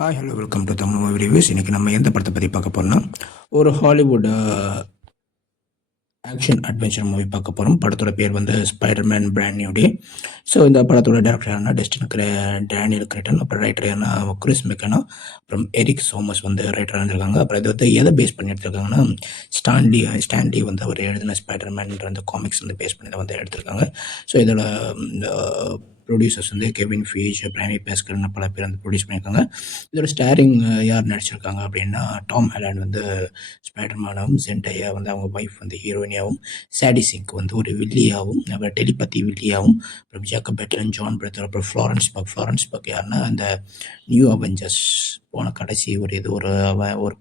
Hi hello welcome to Tamil movie reviews. இன்றைக்கி நம்ம எந்த படத்தை பற்றி பார்க்க போகிறோம்னா, ஒரு ஹாலிவுட் ஆக்ஷன் அட்வென்ச்சர் மூவி பார்க்க போகிறோம். படத்தோட பேர் வந்து Spiderman brand new day. So இந்த படத்தோட டேரக்டர் யாருன்னா டேனியல் கிரேட்டன், அப்புறம் ரைட்டர் யாருன்னா கிறிஸ் மெக்கனா, அப்புறம் எரிக் சோமஸ் வந்து ரைட்டராக இருந்திருக்காங்க. அப்புறம் இது வந்து எதை பேஸ் பண்ணி எடுத்திருக்காங்கன்னா, ஸ்டான்லி வந்து அவர் எழுதின ஸ்பைடர்மேன்ற அந்த காமிக்ஸ் வந்து பேஸ் பண்ணி தான் வந்து எடுத்திருக்காங்க. ஸோ இதோட ப்ரொடியூசர்ஸ் வந்து கெவின் ஃபீஜ், பிராமி பேஸ்கல்னு பல பேர் வந்து ப்ரொடியூஸ் பண்ணியிருக்காங்க. இதோட ஸ்டாரிங் யார் நடிச்சிருக்காங்க அப்படின்னா, டாம் ஹாலண்ட் வந்து ஸ்பைடர்மேனாகவும், ஜென்டையா வந்து அவங்க ஒய்ஃப் வந்து ஹீரோயினியாகவும், சாடி சிங்க் வந்து ஒரு வில்லியாகவும், அப்புறம் டெலிபதி வில்லியாகவும், அப்புறம் ஜேக்கப் பெட்லன், ஜான் பிரதர், அப்புறம் ஃப்ளாரன்ஸ் பக் யாருன்னா அந்த நியூ அவெஞ்சர்ஸ் போன கடைசி ஒரு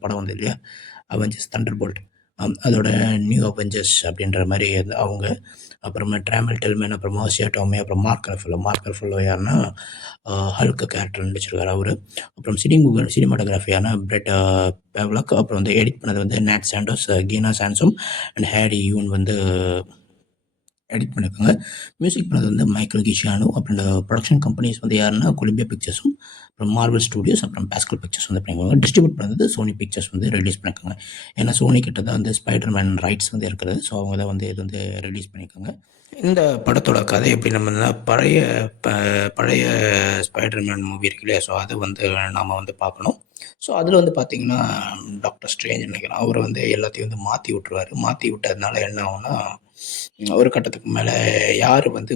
படம் வந்து இல்லையா, அவெஞ்சர்ஸ் தண்டர்போல்ட், அதோட நியூ அவெஞ்சர்ஸ் அப்படின்ற மாதிரி அவங்க, அப்புறமா ட்ராமல் டெல்மேன், அப்புறம் மார்சியா டோமே, அப்புறம் மார்க் ரஃபலோ யாருன்னா ஹல்க் கேரக்டர் நடிச்சிருக்காரு அவர். அப்புறம் சினிமாட்டோகிராஃபியான பிரெட் பேவ்லக், அப்புறம் வந்து எடிட் பண்ணது வந்து நேட் சாண்டோஸ், கீனா சான்சோம் அண்ட் ஹேரி யூன் வந்து எடிட் பண்ணியிருக்காங்க. மியூசிக் பண்ணது வந்து மைக்கேல் கிஷியானோ. அப்புறம் இந்த ப்ரொடக்ஷன் கம்பெனிஸ் வந்து யாருன்னா கொலம்பியா பிக்சர்ஸும், அப்புறம் மார்வல் ஸ்டூடியோஸ், அப்புறம் பாஸ்கல் பிக்சர்ஸ் வந்து பண்ணியிருக்காங்க. டிஸ்ட்ரிபியூட் பண்ணது சோனி பிக்சர்ஸ் வந்து ரிலீஸ் பண்ணியிருக்காங்க. ஏன்னா சோனி கிட்ட தான் வந்து ஸ்பைடர்மேன் ரைட்ஸ் வந்து இருக்கிறது. ஸோ அவங்க தான் வந்து இது வந்து ரிலீஸ் பண்ணியிருக்காங்க. இந்த படத்தோட கதை எப்படி நம்மனா, பழைய ஸ்பைடர்மேன் மூவி இருக்கு இல்லையா, ஸோ அதை வந்து நாம் வந்து பார்க்கணும். ஸோ அதில் வந்து பார்த்தீங்கன்னா, டாக்டர் ஸ்ட்ரேஞ்ச் நினைக்கிறேன், அவர் வந்து எல்லாத்தையும் வந்து மாற்றி விட்டுருவார். மாற்றி விட்டதுனால என்ன ஆகும்னா, ஒரு கட்டத்துக்கு மேலே யார் வந்து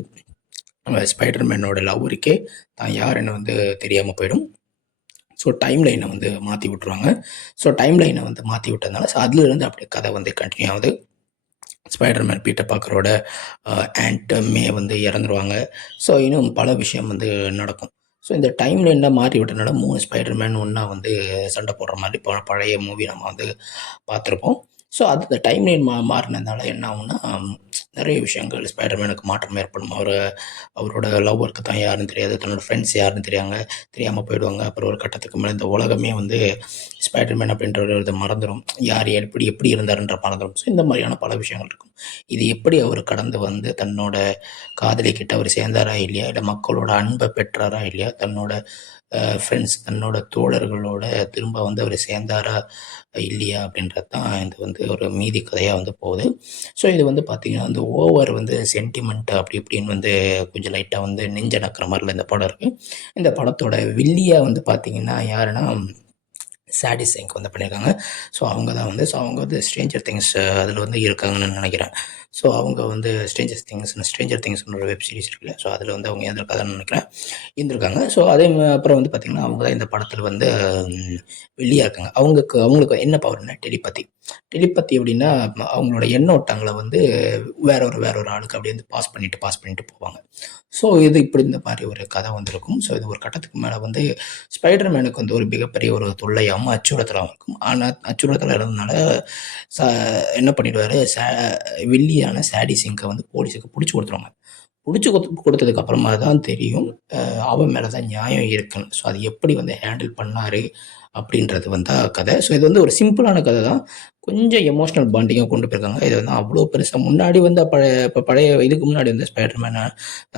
ஸ்பைடர்மேனோட லவ்வருக்கே தான் யாருன்னு வந்து தெரியாமல் போயிடும். ஸோ டைம் லைனை வந்து மாற்றி விட்ருவாங்க. ஸோ டைம் லைனை வந்து மாற்றி விட்டதுனால ஸோ அதுலேருந்து அப்படியே கதை வந்து கண்டினியூ ஆகுது. ஸ்பைடர்மேன் பீட்டர் பார்க்கரோட ஆண்ட் மே வந்து இறந்துருவாங்க. ஸோ இன்னும் பல விஷயம் வந்து நடக்கும். ஸோ இந்த டைம் லைனில் மாற்றி விட்டனால 3 ஸ்பைடர்மேன் ஒன்றா வந்து சண்டை போடுற மாதிரி பழைய மூவி நம்ம வந்து பார்த்துருப்போம். ஸோ அது இந்த டைம் லைன் மாறினதுனால என்ன ஆகும்னா, நிறைய விஷயங்கள் ஸ்பைடர்மேனுக்கு மாற்றம் ஏற்படும். அவரோட லவ்வருக்கு தான் யாருன்னு தெரியாது, தன்னோட ஃப்ரெண்ட்ஸ் யாருன்னு தெரியாமல் போயிடுவாங்க. அப்புறம் ஒரு கட்டத்துக்கு மேலே இந்த உலகமே வந்து ஸ்பைடர்மேன் அப்படின்றத மறந்துடும். யார் எப்படி இருந்தாருன்ற மறந்துடும். ஸோ இந்த மாதிரியான பல விஷயங்கள் இருக்கும். இது எப்படி அவர் கடந்து வந்து தன்னோட காதலி கிட்ட அவர் சேர்ந்தாரா இல்லையா, இல்லை மக்களோட அன்பை பெற்றாரா இல்லையா, தன்னோட ஃப்ரெண்ட்ஸ், தன்னோட தோழர்களோட திரும்ப வந்து அவர் சேர்ந்தாரா இல்லையா அப்படின்றது தான் இது வந்து ஒரு மீதி கதையாக வந்து போகுது. ஸோ இது வந்து பார்த்திங்கன்னா, வந்து ஓவர் வந்து சென்டிமெண்ட் அப்படி இப்படின்னு வந்து கொஞ்சம் லைட்டாக வந்து நெஞ்ச நக்கிற மாதிரில இந்த படம் இருக்குது. இந்த படத்தோட வில்லியாக வந்து பார்த்திங்கன்னா யாருன்னா, சாடி சிங்க் வந்து பண்ணியிருக்காங்க. ஸோ அவங்க வந்து ஸ்ட்ரேஞ்சர் திங்ஸ் அதில் வந்து இருக்காங்கன்னு நினைக்கிறேன். ஸோ அவங்க வந்து ஸ்ட்ரேஞ்சர் திங்ஸ்னு ஒரு வெப் சீரிஸ் இருக்குல்ல, ஸோ அதில் வந்து அவங்க இருந்திருக்காங்கன்னு நினைக்கிறேன், இருந்திருக்காங்க. ஸோ அப்புறம் வந்து பார்த்திங்கன்னா, அவங்க தான் இந்த படத்தில் வந்து வெளியாக இருக்காங்க. அவங்களுக்கு என்ன பவர்னா டெலிபதி அப்படின்னா, அவங்களோட எண்ணோட்டங்களை வந்து வேற ஒரு ஆளுக்கு அப்படியே வந்து பாஸ் பண்ணிட்டு போவாங்க. ஸோ இது இப்படி இந்த மாதிரி ஒரு கதை வந்திருக்கும். ஸோ இது ஒரு கட்டத்துக்கு மேலே வந்து ஸ்பைடர்மேனுக்கு வந்து ஒரு மிகப்பெரிய ஒரு தொல்லையாகவும் அச்சுறுத்தலாகவும் இருக்கும். ஆனால் அச்சுறுத்தலாக இருந்ததுனால ச என்ன பண்ணிடுவார், வில்லியான சாடி சிங்கை வந்து போலீஸுக்கு பிடிச்சி கொடுத்துருவாங்க. பிடிச்சி கொடுத்ததுக்கு அப்புறமா தான் தெரியும் அவன் மேலே தான் நியாயம் இருக்குன்னு. ஸோ அது எப்படி வந்து ஹேண்டில் பண்ணார் அப்படின்றது வந்து கதை. ஸோ இது வந்து ஒரு சிம்பிளான கதை தான். கொஞ்சம் எமோஷ்னல் பாண்டிங்காக கொண்டு போயிருக்காங்க. இது வந்து அவ்வளோ பெருசாக முன்னாடி வந்து பழைய இதுக்கு முன்னாடி வந்து ஸ்பைடர்மேனை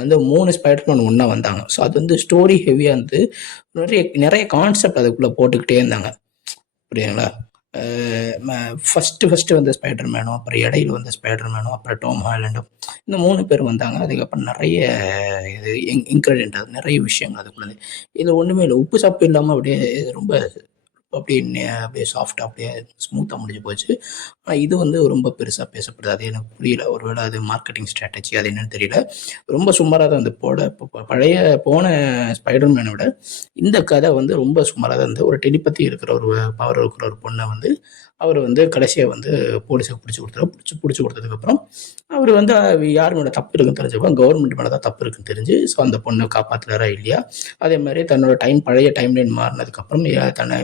வந்து 3 ஸ்பைடர்மேன் ஒன்றா வந்தாங்க. ஸோ அது வந்து ஸ்டோரி ஹெவியாக இருந்து நிறைய கான்செப்ட் அதுக்குள்ளே போட்டுக்கிட்டே இருந்தாங்க. புரியுதுங்களா? ஃபஸ்ட்டு வந்து ஸ்பைடர்மேனும், அப்புறம் இடையில வந்து ஸ்பைடர்மேனும், அப்புறம் டாம் ஹாலண்டும், இந்த 3 பேர் வந்தாங்க. அதுக்கப்புறம் நிறைய இது இன்க்ரீடியன்ட், அது நிறைய விஷயங்கள் அதுக்குள்ளது. இதில் ஒன்றுமே இல்லை. உப்பு சப்பு இல்லாமல் அப்படியே ரொம்ப அப்படியே சாஃப்ட்டா அப்படியே ஸ்மூத்தாக முடிஞ்சு போச்சு. ஆனால் இது வந்து ரொம்ப பெருசாக பேசப்படுது. அது எனக்கு புரியல. ஒருவேளை அது மார்க்கெட்டிங் ஸ்ட்ராட்டஜி அது என்னன்னு தெரியல. ரொம்ப சுமாராக தான் வந்து பழைய போன ஸ்பைடர்மேனை விட இந்த கதை வந்து ரொம்ப சுமாராக தான் இருந்து, ஒரு டெலிபதி இருக்கிற ஒரு பவர் இருக்கிற ஒரு பொண்ணை வந்து அவர் வந்து கடைசியாக வந்து போலீஸுக்கு பிடிச்சி கொடுத்ததுக்கப்புறம் அவர் வந்து யார் மேலே தப்பு இருக்குன்னு தெரிஞ்சப்போ கவர்மெண்ட் மேலே தான் தப்பு இருக்குன்னு தெரிஞ்சு, ஸோ அந்த பொண்ணை காப்பாற்றுறாரா இல்லையா, அதே மாதிரி தன்னோட பழைய டைம் லைன் மாறினதுக்கப்புறம் தன்னை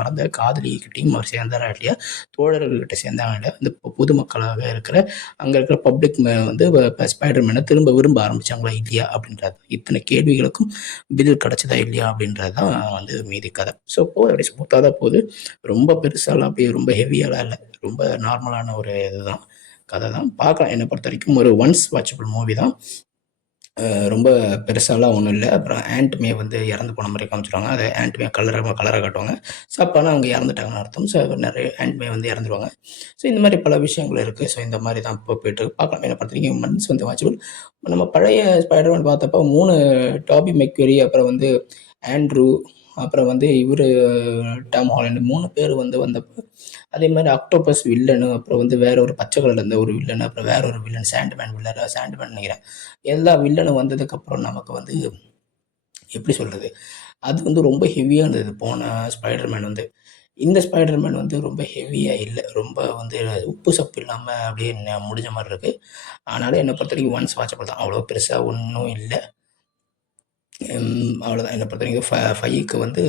மறந்த காதலிக்கிட்டையும் அவர் சேர்ந்தாரா இல்லையா, தோழர்கள்கிட்ட சேர்ந்தாங்க இல்லையா, இந்த பொதுமக்களாக இருக்கிற அங்கே இருக்கிற பப்ளிக் வந்து ஸ்பைடர்மேனை திரும்ப விரும்ப ஆரம்பித்தாங்களா இல்லையா அப்படின்றது, இத்தனை கேள்விகளுக்கும் பதில் கிடச்சதா இல்லையா அப்படின்றது தான் வந்து மீதி கதை. ஸோ அப்படி ஸ்மூத்தாக தான் போகுது. ரொம்ப பெருசாலாம் அப்படியே ரொம்ப ஹெவியாலாம் இல்லை. ரொம்ப நார்மலான ஒரு இதுதான், கதை தான். பார்க்கலாம். என்னை பொறுத்த வரைக்கும் ஒரு ஒன்ஸ் வாட்சபிள் மூவி தான். ரொம்ப பெருசாலாம் ஒண்ணும் இல்ல. அப்புறம் ஆன்ட் மே வந்து இறந்து போன மாரி காமிச்சுருவாங்க. அது ஆன்ட் மே கலரா காட்டுவாங்க. ஸோ அப்போனா அவங்க இறந்துட்டாங்கன்னு அர்த்தம். ஸோ நெறைய ஆன்ட் மே வந்து இறந்துருவாங்க. ஸோ இந்த மாரி பல விஷயங்கள் இருக்கு. ஸோ இந்த மாரி தான் இப்போ போயிட்டுருக்கு. பார்க்கலாம். என்ன பொறுத்தவரைக்கும் ஹியூமன்ஸ் வந்து வாட்சபிள். நம்ம பழைய ஸ்பைடர்மேன் பார்த்தப்போ 3 டாபி மெக்வெரி, அப்புறம் வந்து ஆண்ட்ரூ, அப்புறம் வந்து இவரு டாம் ஹாலண்ட் 3 பேர் வந்து வந்தப்போ, அதே மாரி ஆக்டோபஸ் வில்லனு, அப்புறம் வந்து வேற ஒரு பச்சை கலர்ல இருந்த ஒரு வில்லனு, அப்புறம் வேற ஒரு வில்லன் சாண்ட்மேன் வில்லன் சாண்ட்மேன் நெனைக்கிறேன். எல்லா வில்லனும் வந்ததுக்கப்புறம் நமக்கு வந்து எப்படி சொல்றது? அது வந்து ரொம்ப ஹெவியா இருந்தது போன ஸ்பைடர்மேன் வந்து. இந்த ஸ்பைடர்மேன் வந்து ரொம்ப ஹெவியா இல்ல. ரொம்ப வந்து உப்பு சப்பு இல்லாம அப்படியே முடிஞ்ச மாரி இருக்கு. ஆனாலும் என்ன பொறுத்தவரைக்கும் ஒன்ஸ் வாட்சபிள் தான். அவ்வளோ பெருசா ஒண்ணும் இல்ல. அவ்வளோதான். என்ன பொறுத்தவரைக்கும் 5க்கு வந்து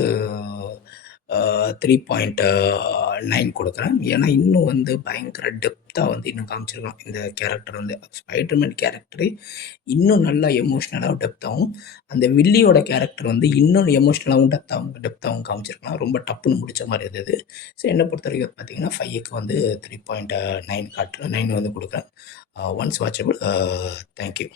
3.9 குடுக்குறேன். ஏன்னா, இன்னும் வந்து பயங்கர டெப்த்தா வந்து இன்னும் காமிச்சிருக்கலாம். இந்த கேரக்டர் வந்து ஸ்பைடர்மேன் கேரக்டரே இன்னும் நல்லா எமோஷனலாவும், டெப்த்தாவும், அந்த வில்லியோட கேரக்டர் வந்து இன்னும் எமோஷனலாவும், டெப்த்தாவும் காமிச்சிருக்கலாம். ரொம்ப டப்புன்னு முடிச்ச மாரி இருந்தது. ஸோ என்ன பொறுத்தவரைக்கும் பார்த்தீங்கன்னா, 5க்கு வந்து 3.9 காட்டுறேன். 9 வந்து குடுக்குறேன். Once watchable. Thank you.